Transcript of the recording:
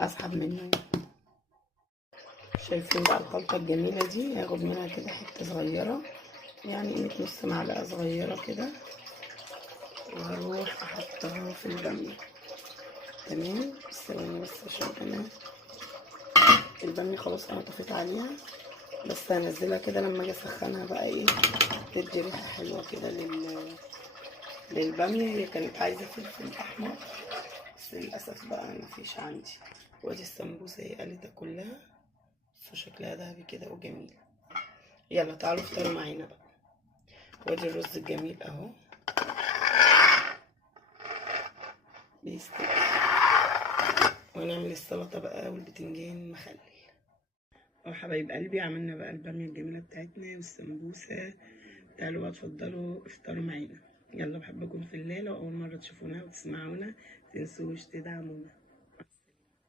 اسحب منه. شايفين بقى الخلطة الجميلة دي؟ هاخد منها كده حتة صغيرة، يعني قيمة نص معلقة صغيرة كده، واروح احطها في البامية. تمام. ثواني بس عشان انا البامية خلاص انا طفيت عليها، بس هنزلها كده لما اجي اسخنها بقى ايه تدي ريحة حلوة كده للبامية. هي كانت عايزة فلفل احمر بس للأسف بقى مفيش عندي. وادي السمبوسة هي قلتها كلها، فشكلها دهبي كده وجميل. يلا تعالوا افطروا معانا بقى. وادي الرز الجميل اهو بيستوي، ونعمل السلطة بقى والبتنجان مخلل. اهو حبايب قلبي عملنا بقى البامية الجميلة بتاعتنا والسمبوسة. تعالوا بقى اتفضلوا افطروا معانا. يلا بحبكم في الله. لو اول مرة تشوفونا وتسمعونا متنسوش تدعمونا.